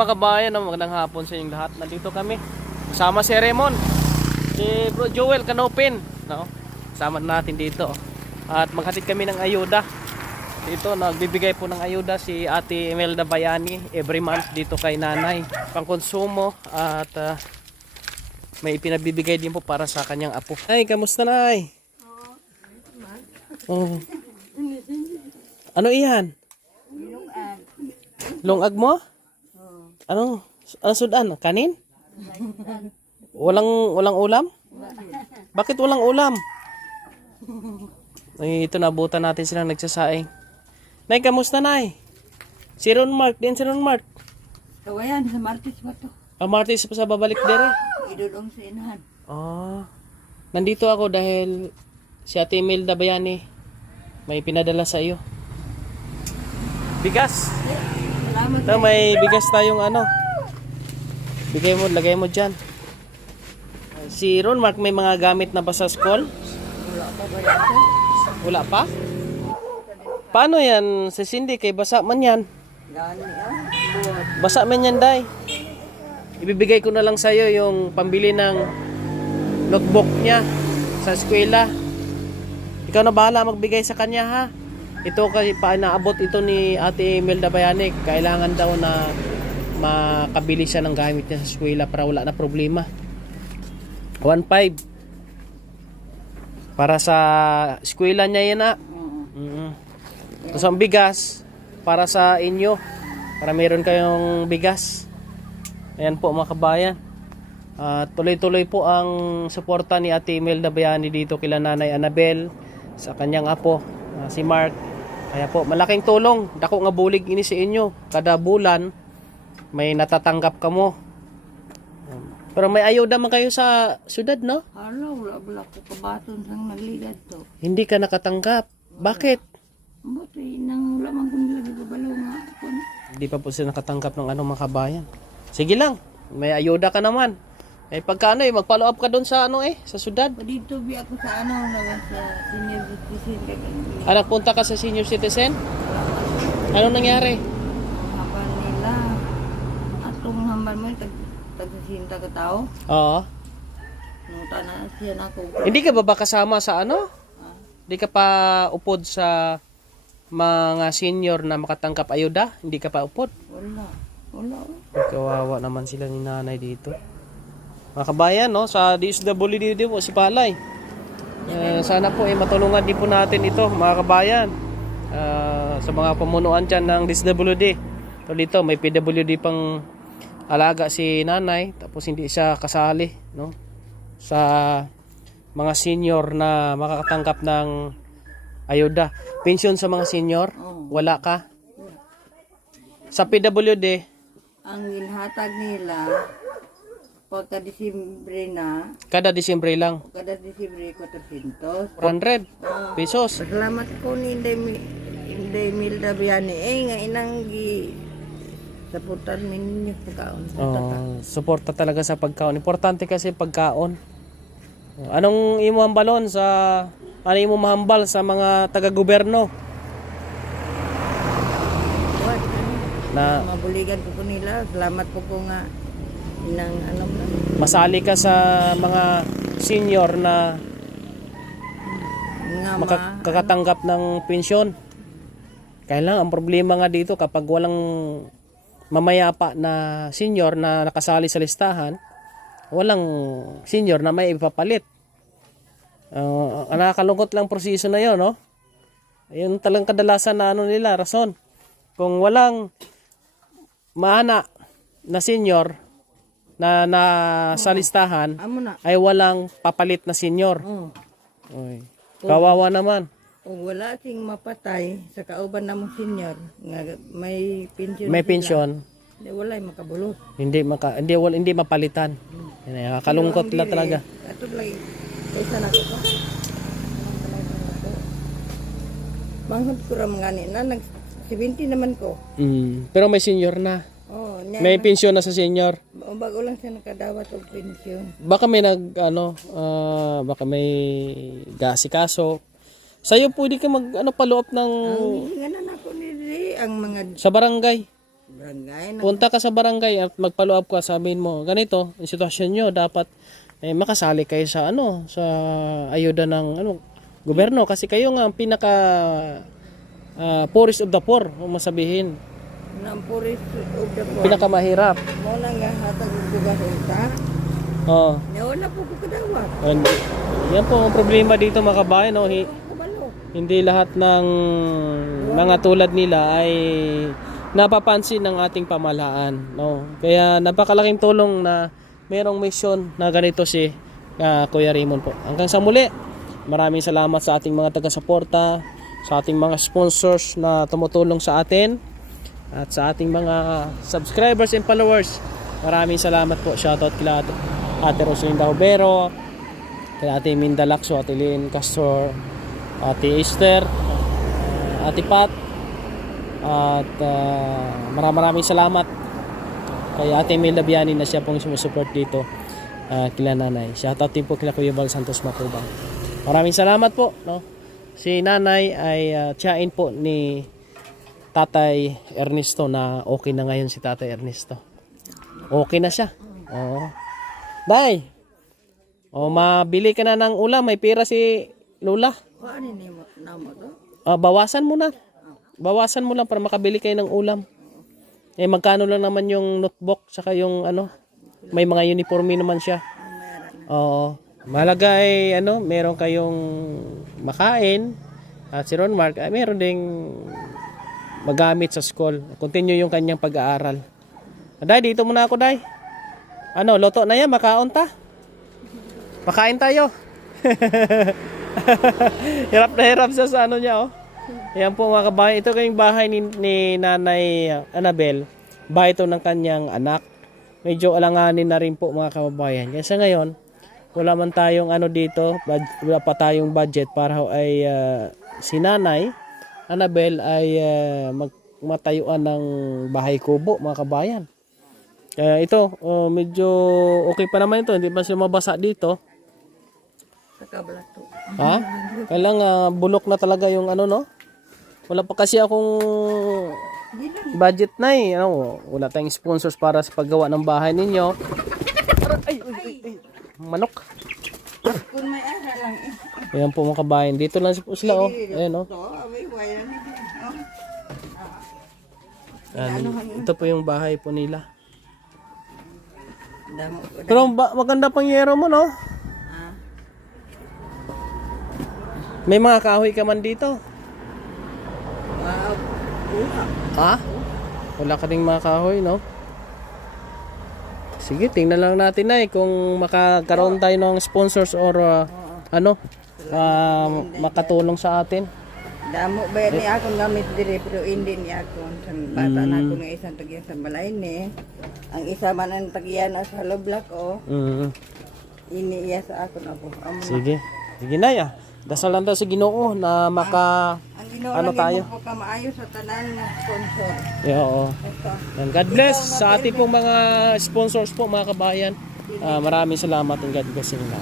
mga kabayan, magandang hapon sa inyong lahat. Nandito kami. Kasama si Raymond, si Bro Joel Canopin, no? Kasama natin dito. At maghatid kami ng ayuda. Dito nagbibigay po ng ayuda si Ate Imelda Bayani every month dito kay nanay. Pangkonsumo at may ipinabibigay din po para sa kanyang apo. Ay, kamusta nay? Oh. Ano iyan? Lungag mo? Ano? Ano sudan? Kanin? Walang ulam? Bakit walang ulam? Ay, ito nabutan natin silang nagsasaing. Nay, kamusta nay? Si Ron Mark, din si Ron Mark. Kawayan, sa Martis ba to? Martes pa sa babalik dere. Idudong sa inahan. Oh. Nandito ako dahil si Ate Imelda Bayani may pinadala sa iyo. Bigas. Salamat. Ito, may bigas tayong ano. Bigay mo, lagay mo dyan. Si Ron Mark may mga gamit na ba sa school? Wala pa ba yan? Wala pa? Paano yan? Si Cindy, kay basa man yan. Gani Basa man yan, day. Ibibigay ko na lang sa'yo yung pambili ng notebook niya sa eskwela. Ikaw na bahala magbigay sa kanya, ha? Ito kasi naabot ito ni Ate Imelda Bayani. Kailangan daw na makabili siya ng gamit niya sa eskwela para wala na problema. 1.5 para sa eskwela niya yan, ha? Tapos ang bigas para sa inyo, para meron kayong bigas. Ayan po mga kabayan. Tuloy-tuloy po ang suporta ni Ate Imelda Bayani dito kila Nanay Annabel sa kanyang apo, si Mark. Kaya po malaking tulong, dako nga bulig ini sa inyo. Kada bulan may natatanggap ka mo. Pero may ayuda man kayo sa syudad, no? Hala, wala ko kabaton sang nagligad to. Hindi ka nakatanggap. Bakit? Buti nang wala man kung lagi babalaw nga ako. Hindi pa po sila nakatanggap ng ano mga kabayan. Sige lang, may ayuda ka naman. Eh pagka ano mag-follow up ka doon sa ano sa syudad. Dito bi ako sa ano naman sa senior citizen kay Anak, punta ka sa senior citizen? Ano nangyari? hambal nila. Atong hambal mo tagsinta ka tao. Oo. Nuta na siya na ako. Hindi ka ba kasama sa ano? Hindi ka pa upod sa mga senior na makatanggap ayuda? Hindi ka pa upod? Wala. Kawawa naman sila ni nanay dito. Mga kabayan, no? Sa DSWD po si Palay. Sana po matulungan din po natin ito, mga kabayan. Sa mga pamunuan dyan ng DSWD. So dito, may PWD pang alaga si nanay. Tapos hindi siya kasali, no? Sa mga senior na makakatanggap ng ayuda. Pensyon sa mga senior, wala ka. Sa PWD, Ang ginhatag nila pagka Disyembre na, kada Disyembre lang. kada Disyembre 400. 400 pesos. Salamat ko ni Inday Milda Biani. Nga inang saputan ninyo pagkaon. Suporta talaga sa pagkaon. Importante kasi pagkaon. Anong imo hambalon sa ano imo mahambal sa mga taga-gobyerno? Na Mabuligan ko nila. Salamat ko nga inang ano na. masali ka sa mga senior na Nga makakatanggap ng pensyon. Kaya lang ang problema nga dito kapag walang mamayapa na senior na nakasali sa listahan, walang senior na may ipapalit. Nakakalungkot lang proseso na yun, no? Ayun talagang kadalasan na ano nila, rason. Kung walang maana na senior na nasa listahan, amo na. ay walang papalit na senior. Oy. Kawawa naman. Kung wala sing mapatay sa kauban namong senior nga may pensyon. May sila, pensyon, wala makabulot. hindi mapalitan. Nakakalungkot lang talaga. Ato lagi. Kaysa na ko. Manghod ko ra mga ni na nag 70 naman ko. Pero may senior na. Oh, May pensyon na sa senior. bago lang siya nakadawat og pensyon. Baka may baka may gasikaso. Sa'yo pwede ka follow up ng Hinganan ako ni ang mga sa barangay. Barangay na. Punta ka sa barangay at mag-follow up ka, sabihin mo, ganito, yung sitwasyon nyo, dapat makasali kayo sa sa ayuda ng gobyerno kasi kayo nga ang pinaka poorest of the poor, kung masabihin. Nang puris of the poor. Pinakamahirap. Mo na nga hatag og dugas unta. Oo. Wala po ko kadawat. And yan po ang problema dito mga kabayan, no? Kabalo. Hindi lahat ng mga tulad nila ay napapansin ng ating pamahalaan, no? Kaya napakalaking tulong na mayroong mission na ganito si Kuya Raymond po. Hanggang sa muli, maraming salamat sa ating mga taga-suporta, sa ating mga sponsors na tumutulong sa atin, at sa ating mga subscribers and followers. Maraming salamat po. Shoutout kila Ate Rosalinda Hubero, kila Ate Minda Lacso, Ate Lynn Castor, Ate Esther, Ate Pat, at maraming salamat kay Ate Imelda Biani na siya pong sumusupport dito, kila Nanay. Shoutout din po kila Kuya Val Santos Matubang. Maraming salamat po, no? Si Nanay ay tiyain po ni Tatay Ernesto na okay na ngayon si Tatay Ernesto. Okay na siya. Oo. Day, mabili ka na ng ulam. May pera si Lola. Ano ni mo namo to? Bawasan mo na. Bawasan mo lang para makabili kayo ng ulam. Magkano lang naman yung notebook saka yung may mga uniforme naman siya. Oo. Mahalaga ay meron kayong makain. At si Ron Mark ay meron ding magamit sa school. Continue yung kanyang pag-aaral. Day, dito muna ako, Day. Loto na yan, makaon ta. Makain tayo. Hirap na hirap siya sa niya, oh. Ayan po mga kabayan, ito kayong bahay ni Nanay Annabel. Bahay ito ng kanyang anak. Medyo alanganin na rin po mga kababayan. Kasi ngayon, wala man tayong dito, wala pa tayong budget para ay si Nanay Annabel ay matayuan ng bahay kubo mga kabayan. Kaya ito, medyo okay pa naman ito, hindi pa siya mabasa dito. Sa kablato. Ha? Kailang bulok na talaga yung no? Wala pa kasi akong budget na wala tayong sponsors para sa paggawa ng bahay ninyo. Ay. Manok. Kung may ara lang Ayan po mga kabayan. Dito lang sila, oh. Ayan, oh. Ito po yung bahay po nila. Pero maganda pang yero mo, no? May mga kahoy ka man dito. Ha? Wala ka ding mga kahoy, no? Sige, tingnan lang natin kung makakaroon tayo ng sponsors or makatulong sa atin. Damo ba ni akong gamit dire pero hindi ni ako sa bata na ako ng isang tagyan sa balay ni. Ang isa man ang tagyan sa loblak ini iya sa ako na po. Sige. Sige na ya. Dasal lang tayo sa Ginoo na tayo. Ang ka maayo sa tanan ng sponsor. Yeah, oo. And God bless sa ating pong mga sponsors po mga kabayan. Maraming salamat and God bless sa inyo.